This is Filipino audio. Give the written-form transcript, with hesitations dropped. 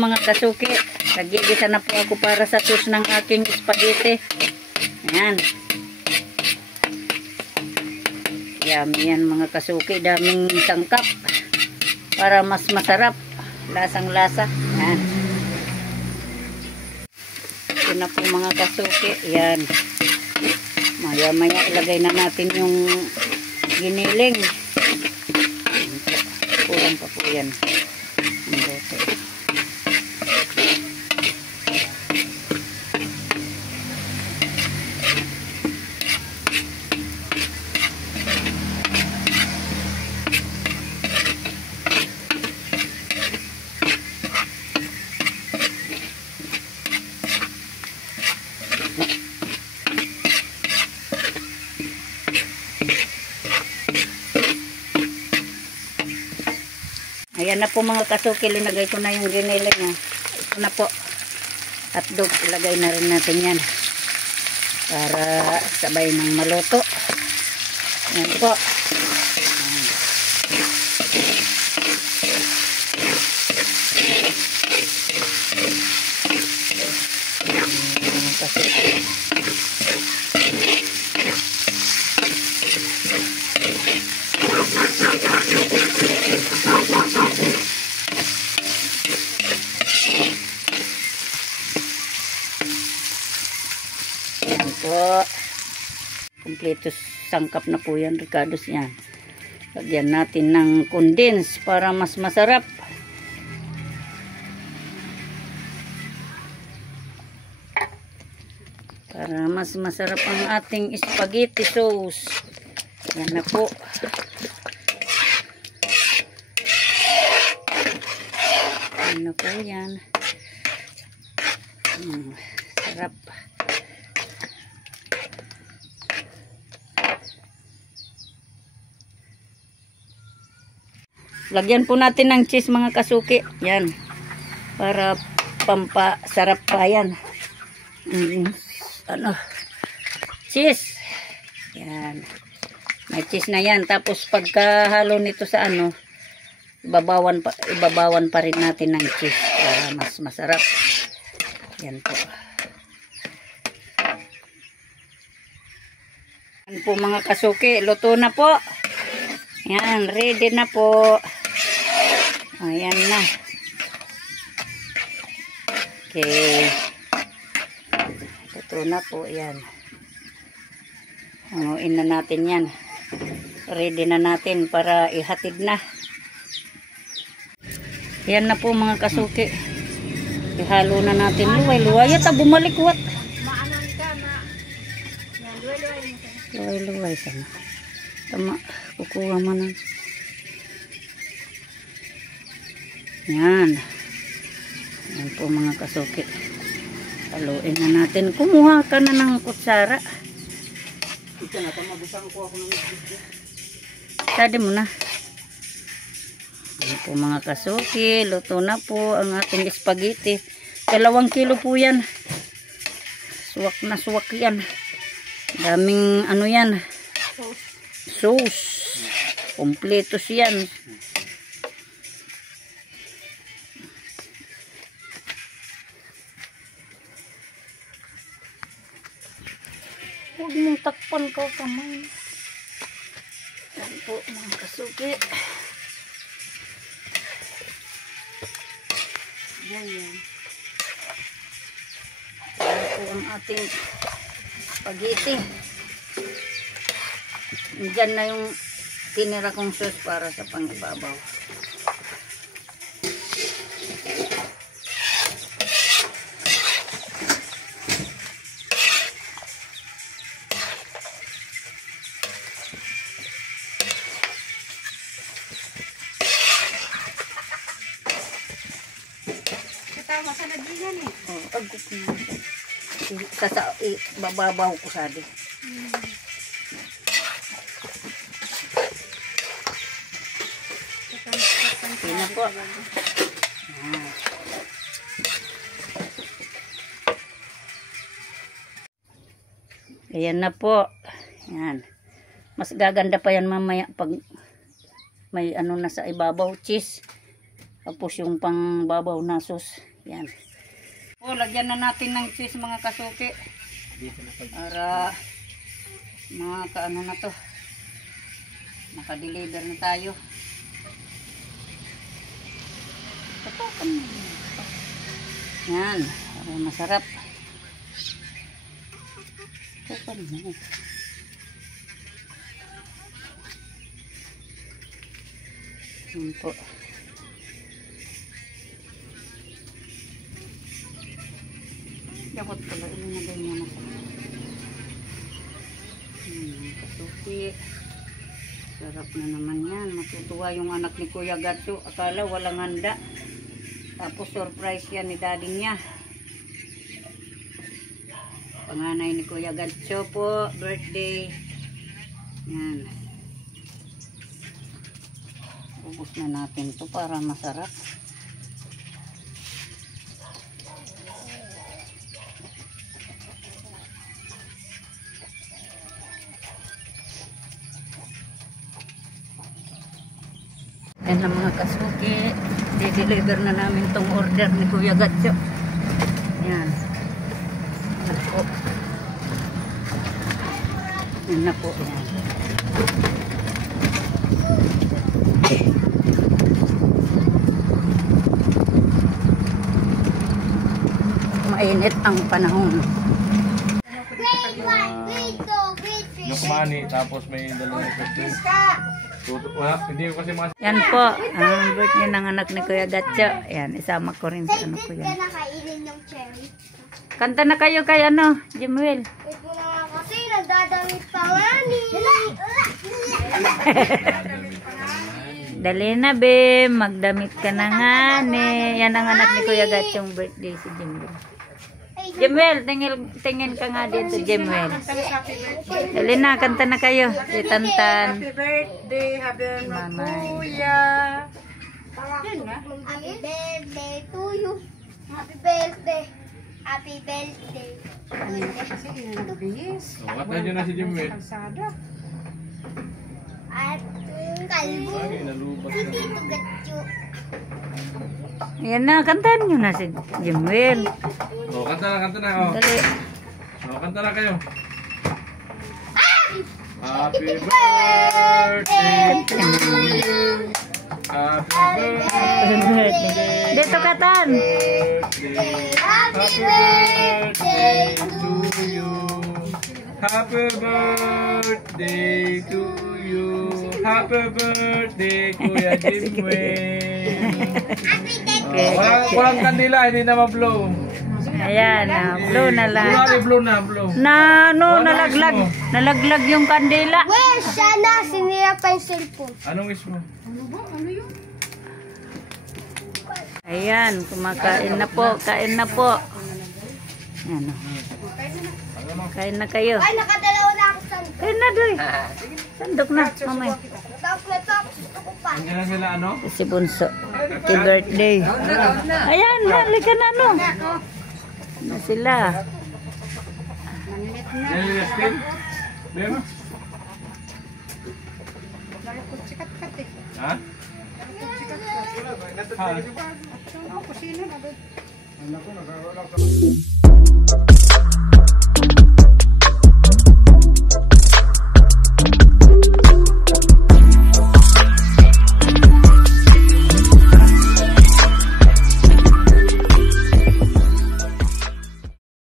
mga kasuki. Nagigisa na po ako para sa sauce ng aking spaghetti. Ayan. Yummy yan mga kasuki. Daming sangkap. Para mas masarap. Lasang lasa. Ayan. Ito na po mga kasuki. Ayan. Maya maya ilagay na natin yung giniling. Kulang pa po yan. Ayan na po mga kasuki, linagay ko na yung giniling. Ito na po. Hotdog, ilagay na rin natin yan. Para sabay ng maluto. Ayan po. Ayan kasuki. Yan po. Kompleto sangkap na po yan, Ricardos yan. Lagyan natin ng condense para mas masarap. Para mas masarap ang ating spaghetti sauce. Yan na po. Yan na po yan. Sarap. Lagyan po natin ng cheese mga kasuki. Yan. Para pampasarap pa yan. Cheese. Yan. May cheese na yan. Tapos pagkahalo nito sa ibabawan pa rin natin ng cheese para mas masarap. Yan po. Yan po mga kasuki. Luto na po. Yan. Ready na po. Ayan na. Okay. Luto na po. Yan. Hanguin na natin yan. Ready na natin para ihatid na. Yan na po mga kasuki. Ihalo na natin. Luway-luway. Yata bumalik wat. Maanan ka na. Yan, luway-luway. Luway-luway sana. Tama. Kukuha mo na. Yan. Yan po mga kasuki. Haluin na natin. Kumuha ka na ng kutsara. Ito na, tamabusang ko ako ng video. Sade mo na. Yan po mga kasuki. Luto na po ang ating spaghetti. 2 kilo po yan. Suwak na suwak yan. Daming yan. Sauce. Kompletos yan. Huwag mong takpan ko kamay. Yan po mga kasuki. Yan yan. Yan po ang ating spaghetti. Diyan na yung tinira kong sauce para sa pangibabaw. Katawa sa nagdigan eh. Oh, agok na. Bababaw ko sa di. Yan na po. Ayan na po. Yan. Mas gaganda pa yan mamaya pag may na sa ibabaw, cheese. Tapos yung pang babaw na sauce. Yan. O, lagyan na natin ng cheese mga kasuki. Dito na pag... Para mga kaano na to. Naka-deliver na tayo. Tapakan mo. Yan. Para masarap. Tapakan mo. Yan po. Dapat pala ilinagay niya na po. Kasuki. Sarap na naman yan. Matutuwa yung anak ni Kuya Gatso. Akala walang handa. Tapos surprise yan ni daddy niya. Panganay ni Kuya Gatso po. Birthday. Yan. Ubus na natin to para masarap. Yan ang mga kasuki. I-deliver na namin tong order ni Kuya Gatso. Yan. Yan po. Yan na po. Yan. Mainit ang panahon. Yung kumani, tapos may dalawang question. Hindi ko kasi mga... Yan po, ang birthday ng anak ni Kuya Gatso. Yan, isama ko rin sa ano ko yan. nakainin yung cherry. Kanta na kayo kay ano, Jimuel. Ito na nga kasi nagdadamit pa nga ni. Dali na, be. Magdamit ka na nga, ni. Yan ang anak ni Kuya Gatsyong birthday, si Jimuel. Jimuel, tingin ka nga dito, Jimuel. Dali na, kanta na kayo. Si Tantan. Happy birthday, happy Mama. Kuya. Happy birthday to you. Happy birthday. Happy birthday. What na dyan na si Jimmy? At kalbo. Ay, nalubat Si na. Tito Gatso. Yan na, kantahan nyo na si Jimuel. Oh, kanta na, oh. Dali. Oh, kanta na kayo. Happy birthday to you. Happy birthday. Dito katan. Happy birthday to you. Happy birthday to you. Happy birthday, Kuya Jimmy. Walang kandila, hindi na ma-blow. Ayan, blue na lang. Blow na, blow. Na, ano, Wala, nalaglag. wish mo. Nalaglag yung kandila. Well, siya na. Sinira pa yung cellphone. Anong wish mo? Ayan, kumakain na po. Kain na po. Ayan. Kain na kayo. Ay, nakadalawa na ako sa... Kain na, Doy. Sandok na, mamay. Tapos na tapos gusto ko pa. Andiyan na sila, ano? Si Bunso. Happy birthday. Ayan, halika na, no. Na sila. Yan yung spin? Dem? Ha? Ha?